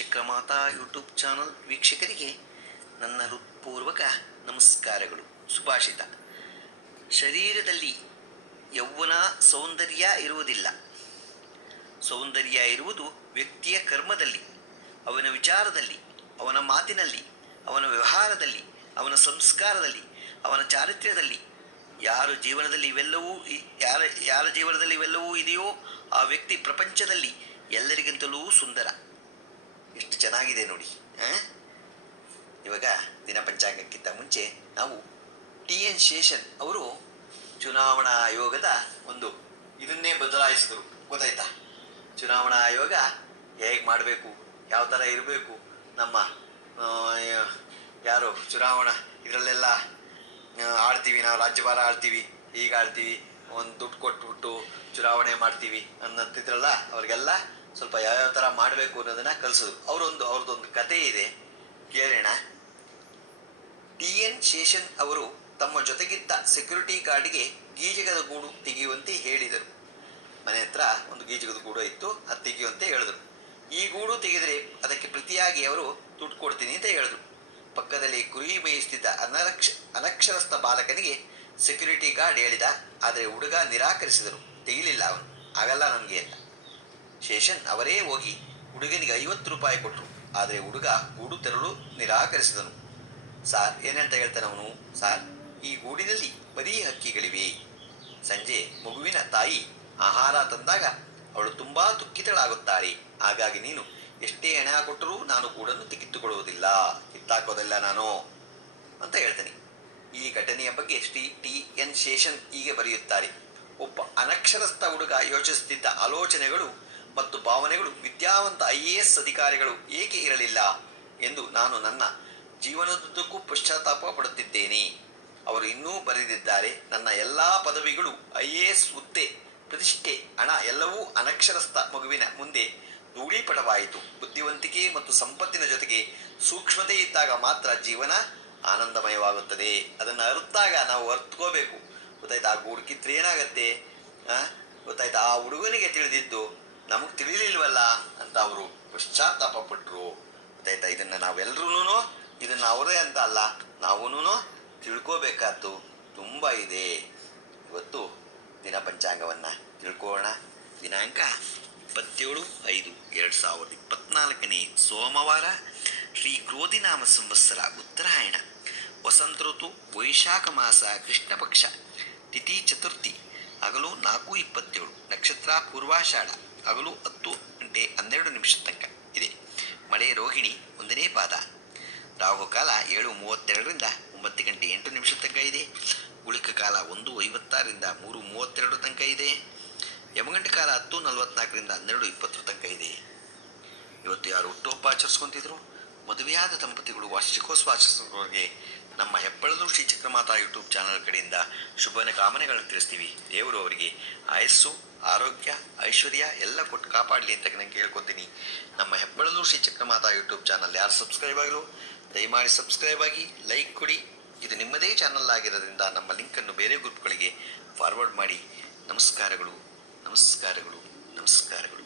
Chakramata YouTube channel ವೀಕ್ಷಕರಿಗೆ ನನ್ನ ಹೃತ್ಪೂರ್ವಕ ನಮಸ್ಕಾರಗಳು. ಸುಭಾಷಿತ: ಶರೀರದಲ್ಲಿ ಯೌವನ ಸೌಂದರ್ಯ ಇರುವುದಿಲ್ಲ. ಸೌಂದರ್ಯ ಇರುವುದು ವ್ಯಕ್ತಿಯ ಕರ್ಮದಲ್ಲಿ, ಅವನ ವಿಚಾರದಲ್ಲಿ, ಅವನ ಮಾತಿನಲ್ಲಿ, ಅವನ ವ್ಯವಹಾರದಲ್ಲಿ, ಅವನ ಸಂಸ್ಕಾರದಲ್ಲಿ, ಅವನ ಚಾರಿತ್ರ್ಯದಲ್ಲಿ. ಯಾರ ಜೀವನದಲ್ಲಿ ಇವೆಲ್ಲವೂ ಇದೆಯೋ ಆ ವ್ಯಕ್ತಿ ಪ್ರಪಂಚದಲ್ಲಿ ಎಲ್ಲರಿಗಿಂತಲೂ ಸುಂದರ. ಎಷ್ಟು ಚೆನ್ನಾಗಿದೆ ನೋಡಿ. ಇವಾಗ ದಿನ ಪಂಚಾಂಗಕ್ಕಿಂತ ಮುಂಚೆ ನಾವು TN ಶೇಷನ್ ಅವರು ಚುನಾವಣಾ ಆಯೋಗದ ಇದನ್ನೇ ಬದಲಾಯಿಸಿದರು. ಗೊತ್ತಾಯ್ತಾ? ಚುನಾವಣಾ ಆಯೋಗ ಹೇಗೆ ಮಾಡಬೇಕು, ಯಾವ ಥರ ಇರಬೇಕು, ನಮ್ಮ ಯಾರು ಚುನಾವಣಾ ಇದರಲ್ಲೆಲ್ಲ ಆಡ್ತೀವಿ, ನಾವು ರಾಜ್ಯಭಾರ ಆಳ್ತೀವಿ, ಈಗ ಆಳ್ತೀವಿ, ಒಂದು ದುಡ್ಡು ಕೊಟ್ಬಿಟ್ಟು ಚುನಾವಣೆ ಮಾಡ್ತೀವಿ ಅನ್ನೋಂತಿದ್ರಲ್ಲ, ಅವ್ರಿಗೆಲ್ಲ ಸ್ವಲ್ಪ ಯಾವ್ಯಾವ ಥರ ಮಾಡಬೇಕು ಅನ್ನೋದನ್ನು ಕಲಿಸೋದು. ಅವ್ರದ್ದೊಂದು ಕತೆ ಇದೆ, ಕೇಳೋಣ. TN ಶೇಷನ್ ಅವರು ತಮ್ಮ ಜೊತೆಗಿದ್ದ ಸೆಕ್ಯೂರಿಟಿ ಗಾರ್ಡ್ಗೆ ಗೀಜಗದ ಗೂಡು ತೆಗೆಯುವಂತೆ ಹೇಳಿದರು. ಮನೆ ಹತ್ರ ಒಂದು ಗೀಜಗದ ಗೂಡು ಇತ್ತು, ಅದು ತೆಗೆಯುವಂತೆ ಹೇಳಿದ್ರು. ಈ ಗೂಡು ತೆಗೆದರೆ ಅದಕ್ಕೆ ಪ್ರತಿಯಾಗಿ ಅವರು ದುಡ್ಡು ಕೊಡ್ತೀನಿ ಅಂತ ಹೇಳಿದ್ರು. ಪಕ್ಕದಲ್ಲಿ ಕುರಿ ಮೇಯಿಸ್ತಿದ್ದ ಅನಕ್ಷರಸ್ಥ ಬಾಲಕನಿಗೆ ಸೆಕ್ಯೂರಿಟಿ ಗಾರ್ಡ್ ಹೇಳಿದ. ಆದರೆ ಹುಡುಗ ನಿರಾಕರಿಸಿದರು. ತೆಗಿಲಿಲ್ಲ ಅವನು, ಆಗಲ್ಲ ನಮಗೆ ಅಂತ. ಶೇಷನ್ ಅವರೇ ಹೋಗಿ ಹುಡುಗನಿಗೆ 50 ರೂಪಾಯಿ ಕೊಟ್ಟರು. ಆದರೆ ಹುಡುಗ ಗೂಡು ತೆರಳು ನಿರಾಕರಿಸಿದನು. ಸಾರ್, ಏನಂತ ಹೇಳ್ತಾನೆ ಅವನು? ಸಾರ್, ಈ ಗೂಡಿನಲ್ಲಿ ಬರೀ ಹಕ್ಕಿಗಳಿವೆ. ಸಂಜೆ ಮಗುವಿನ ತಾಯಿ ಆಹಾರ ತಂದಾಗ ಅವಳು ತುಂಬಾ ದುಃಖಿತಳಾಗುತ್ತಾಳೆ. ಹಾಗಾಗಿ ನೀನು ಎಷ್ಟೇ ಹಣ ಕೊಟ್ಟರೂ ನಾನು ಗೂಡನ್ನು ಕಿತ್ತುಕೊಳ್ಳುವುದಿಲ್ಲ, ಕಿತ್ತಾಕೋದಿಲ್ಲ ನಾನು ಅಂತ ಹೇಳ್ತಾನೆ. ಈ ಘಟನೆಯ ಬಗ್ಗೆ TN ಶೇಷನ್ ಹೀಗೆ ಬರೆಯುತ್ತಾರೆ: ಒಬ್ಬ ಅನಕ್ಷರಸ್ಥ ಹುಡುಗ ಯೋಚಿಸುತ್ತಿದ್ದ ಆಲೋಚನೆಗಳು ಮತ್ತು ಭಾವನೆಗಳು ವಿದ್ಯಾವಂತ IAS ಅಧಿಕಾರಿಗಳು ಏಕೆ ಇರಲಿಲ್ಲ ಎಂದು ನಾನು ನನ್ನ ಜೀವನದುದ್ದಕ್ಕೂ ಪಶ್ಚಾತ್ತಾಪ ಪಡುತ್ತಿದ್ದೇನೆ. ಅವರು ಇನ್ನೂ ಬರೆದಿದ್ದಾರೆ: ನನ್ನ ಎಲ್ಲ ಪದವಿಗಳು, IAS ಹುದ್ದೆ, ಪ್ರತಿಷ್ಠೆ, ಹಣ ಎಲ್ಲವೂ ಅನಕ್ಷರಸ್ಥ ಮಗುವಿನ ಮುಂದೆ ಧೂಳೀಪಟವಾಯಿತು. ಬುದ್ಧಿವಂತಿಕೆ ಮತ್ತು ಸಂಪತ್ತಿನ ಜೊತೆಗೆ ಸೂಕ್ಷ್ಮತೆ ಇದ್ದಾಗ ಮಾತ್ರ ಜೀವನ ಆನಂದಮಯವಾಗುತ್ತದೆ. ಅದನ್ನು ಅರಿತಾಗ ನಾವು ಅರ್ತ್ಕೋಬೇಕು. ಗೊತ್ತಾಯ್ತಾ? ಆ ಗೂಡು ಕಿತ್ತರೆ ಏನಾಗತ್ತೆ? ಗೊತ್ತಾಯ್ತಾ? ಆ ಹುಡುಗನಿಗೆ ತಿಳಿದಿದ್ದು ನಮಗೆ ತಿಳಿಲಿಲ್ವಲ್ಲ ಅಂತ ಅವರು ಪಶ್ಚಾತ್ತಾಪ ಪಟ್ಟರು. ಗೊತ್ತಾಯ್ತಾ? ಇದನ್ನು ನಾವೆಲ್ಲರೂ ಇದನ್ನು ಅವರೇ ಅಂತ ಅಲ್ಲ, ನಾವೂ ತಿಳ್ಕೋಬೇಕಾದ್ದು ತುಂಬ ಇದೆ. ಇವತ್ತು ದಿನ ಪಂಚಾಂಗವನ್ನು ತಿಳ್ಕೊಳ್ಳೋಣ. ದಿನಾಂಕ 27/5/2024 ಸೋಮವಾರ, ಶ್ರೀ ಕ್ರೋಧಿನಾಮ ಸಂವತ್ಸರ, ಉತ್ತರಾಯಣ, ವಸಂತ ಋತು, ವೈಶಾಖ ಮಾಸ, ಕೃಷ್ಣ ಪಕ್ಷ, ತಿಥಿ ಚತುರ್ಥಿ, ಹಗಲು 4:27, ನಕ್ಷತ್ರ ಪೂರ್ವಾಷಾಢ, ಹಗಲು 10:12 ತನಕ ಇದೆ. ಮಳೆ ರೋಹಿಣಿ 1ನೇ ಪಾದ. ರಾಹುಕಾಲ 7:32ರಿಂದ 9:08 ತನಕ ಇದೆ. ಗುಳಿಕ ಕಾಲ 1:56ರಿಂದ 3:32 ತನಕ ಇದೆ. ಯಮಗಂಟೆ ಕಾಲ 10:44ರಿಂದ 12:20 ತನಕ ಇದೆ. ಇವತ್ತು ಯಾರು ಹುಟ್ಟುಹಬ್ಬ ಆಚರಿಸ್ಕೊತಿದ್ರು, ಮದುವೆಯಾದ ದಂಪತಿಗಳು ವಾರ್ಷಿಕೋತ್ಸವ ಆಚರಿಸೋರಿಗೆ ನಮ್ಮ ಹೆಬ್ಬಳಲು ಶ್ರೀ ಚಕ್ರಮಾತಾ ಯೂಟ್ಯೂಬ್ ಚಾನಲ್ ಕಡೆಯಿಂದ ಶುಭ ಕಾಮನೆಗಳನ್ನು ತಿಳಿಸ್ತೀವಿ. ದೇವರು ಅವರಿಗೆ ಆಯಸ್ಸು, ಆರೋಗ್ಯ, ಐಶ್ವರ್ಯ ಎಲ್ಲ ಕೊಟ್ಟು ಕಾಪಾಡಲಿ ಅಂತ ನಾನು ಕೇಳ್ಕೊತೀನಿ. ನಮ್ಮ ಹೆಬ್ಬಳಲು ಶ್ರೀ ಚಕ್ರಮಾತಾ ಯೂಟ್ಯೂಬ್ ಚಾನಲ್ ಯಾರು ಸಬ್ಸ್ಕ್ರೈಬ್ ಆಗಿರೋ ದಯಮಾಡಿ ಸಬ್ಸ್ಕ್ರೈಬ್ ಆಗಿ, ಲೈಕ್ ಕೊಡಿ. ಇದು ನಿಮ್ಮದೇ ಚಾನಲ್ ಆಗಿರೋದ್ರಿಂದ ನಮ್ಮ ಲಿಂಕನ್ನು ಬೇರೆ ಗ್ರೂಪ್ಗಳಿಗೆ ಫಾರ್ವರ್ಡ್ ಮಾಡಿ. ನಮಸ್ಕಾರಗಳು, ನಮಸ್ಕಾರಗಳು, ನಮಸ್ಕಾರಗಳು.